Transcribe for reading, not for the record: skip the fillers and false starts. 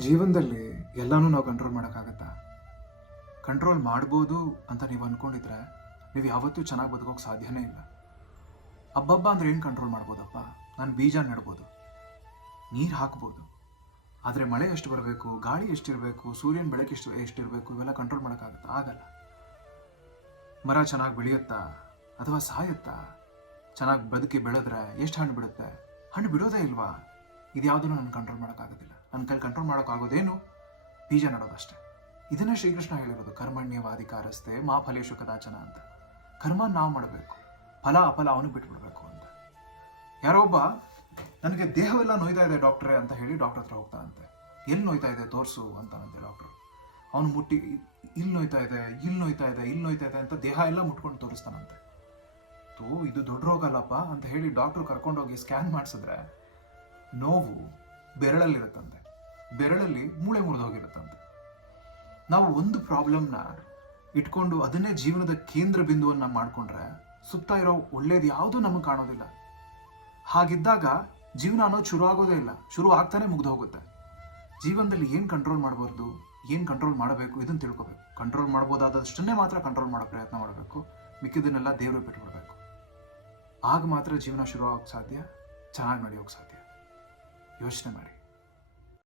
ಜೀವನದಲ್ಲಿ ಎಲ್ಲನೂ ನಾವು ಕಂಟ್ರೋಲ್ ಮಾಡೋಕ್ಕಾಗತ್ತಾ? ಕಂಟ್ರೋಲ್ ಮಾಡ್ಬೋದು ಅಂತ ನೀವು ಅಂದ್ಕೊಂಡಿದ್ರೆ ನೀವು ಯಾವತ್ತೂ ಚೆನ್ನಾಗಿ ಬದುಕೋಕೆ ಸಾಧ್ಯನೇ ಇಲ್ಲ. ಹಬ್ಬಬ್ಬ ಅಂದರೆ ಏನು ಕಂಟ್ರೋಲ್ ಮಾಡ್ಬೋದಪ್ಪ? ನಾನು ಬೀಜ ನೆಡ್ಬೋದು, ನೀರು ಹಾಕ್ಬೋದು, ಆದರೆ ಮಳೆ ಎಷ್ಟು ಬರಬೇಕು, ಗಾಳಿ ಎಷ್ಟಿರಬೇಕು, ಸೂರ್ಯನ ಬೆಳಕು ಎಷ್ಟಿರಬೇಕು, ಇವೆಲ್ಲ ಕಂಟ್ರೋಲ್ ಮಾಡೋಕ್ಕಾಗತ್ತಾ? ಆಗಲ್ಲ. ಮರ ಚೆನ್ನಾಗಿ ಬೆಳೆಯುತ್ತಾ ಅಥವಾ ಸಾಯುತ್ತಾ? ಚೆನ್ನಾಗಿ ಬದುಕಿ ಬೆಳೆದ್ರೆ ಎಷ್ಟು ಹಣ್ಣು ಬಿಡುತ್ತೆ? ಹಣ್ಣು ಬಿಡೋದೇ ಇಲ್ವಾ? ಇದು ಯಾವುದನ್ನು ನಾನು ಕಂಟ್ರೋಲ್ ಮಾಡೋಕ್ಕಾಗೋದಿಲ್ಲ. ನನ್ನ ಕೈಲಿ ಕಂಟ್ರೋಲ್ ಮಾಡೋಕ್ಕಾಗೋದೇನು? ಬೀಜ ನೆಡೋದಷ್ಟೇ. ಇದನ್ನೇ ಶ್ರೀಕೃಷ್ಣ ಹೇಳಿರೋದು, ಕರ್ಮಣ್ಯವಾಧಿಕಾರಸ್ತೆ ಮಾ ಫಲೇಶು ಕದಾಚನ ಅಂತ. ಕರ್ಮ ನಾವು ಮಾಡಬೇಕು, ಫಲ ಅಫಲ ಅವನಿಗೆ ಬಿಟ್ಬಿಡ್ಬೇಕು ಅಂತ. ಯಾರೊಬ್ಬ ನನಗೆ ದೇಹವೆಲ್ಲ ನೋಯ್ತಾ ಇದೆ ಡಾಕ್ಟ್ರೇ ಅಂತ ಹೇಳಿ ಡಾಕ್ಟರ್ ಹತ್ರ ಹೋಗ್ತಾನಂತೆ. ಎಲ್ಲಿ ನೋಯ್ತಾ ಇದೆ ತೋರಿಸು ಅಂತಾನಂತೆ ಡಾಕ್ಟ್ರು. ಅವನು ಮುಟ್ಟಿ ಇಲ್ಲಿ ನೋಯ್ತಾ ಇದೆ, ಇಲ್ಲಿ ನೋಯ್ತಾ ಇದೆ, ಇಲ್ಲಿ ನೋಯ್ತಾ ಇದೆ ಅಂತ ದೇಹ ಎಲ್ಲ ಮುಟ್ಕೊಂಡು ತೋರಿಸ್ತಾನಂತೆ. ಇದು ದೊಡ್ಡ ರೋಗ ಅಲ್ಲಪ್ಪ ಅಂತ ಹೇಳಿ ಡಾಕ್ಟ್ರು ಕರ್ಕೊಂಡೋಗಿ ಸ್ಕ್ಯಾನ್ ಮಾಡಿಸಿದ್ರೆ ನೋವು ಬೆರಳಲ್ಲಿರುತ್ತಂತೆ, ಬೆರಳಲ್ಲಿ ಮೂಳೆ ಮುರಿದೋಗಿರುತ್ತಂತೆ. ನಾವು ಒಂದು ಪ್ರಾಬ್ಲಮ್ನ ಇಟ್ಕೊಂಡು ಅದನ್ನೇ ಜೀವನದ ಕೇಂದ್ರ ಬಿಂದುವನ್ನು ಮಾಡಿಕೊಂಡ್ರೆ ಸುತ್ತ ಇರೋ ಒಳ್ಳೇದು ಯಾವುದೂ ನಮಗೆ ಕಾಣೋದಿಲ್ಲ. ಹಾಗಿದ್ದಾಗ ಜೀವನ ಅನ್ನೋದು ಶುರು ಆಗೋದೇ ಇಲ್ಲ, ಶುರು ಆಗ್ತಾನೆ ಮುಗ್ದು ಹೋಗುತ್ತೆ. ಜೀವನದಲ್ಲಿ ಏನು ಕಂಟ್ರೋಲ್ ಮಾಡಬಾರ್ದು, ಏನು ಕಂಟ್ರೋಲ್ ಮಾಡಬೇಕು, ಇದನ್ನು ತಿಳ್ಕೊಬೇಕು. ಕಂಟ್ರೋಲ್ ಮಾಡ್ಬೋದಾದಷ್ಟನ್ನೇ ಮಾತ್ರ ಕಂಟ್ರೋಲ್ ಮಾಡೋ ಪ್ರಯತ್ನ ಮಾಡಬೇಕು, ಮಿಕ್ಕಿದ್ದನ್ನೆಲ್ಲ ದೇವರು ಬಿಟ್ಬಿಡ್ಬೇಕು. ಆಗ ಮಾತ್ರ ಜೀವನ ಶುರು ಆಗೋಕ್ಕೆ ಸಾಧ್ಯ, ಚೆನ್ನಾಗಿ ನಡೆಯೋಕ್ಕೆ ಸಾಧ್ಯ. ಯೋಚನೆ ಮಾಡಿ.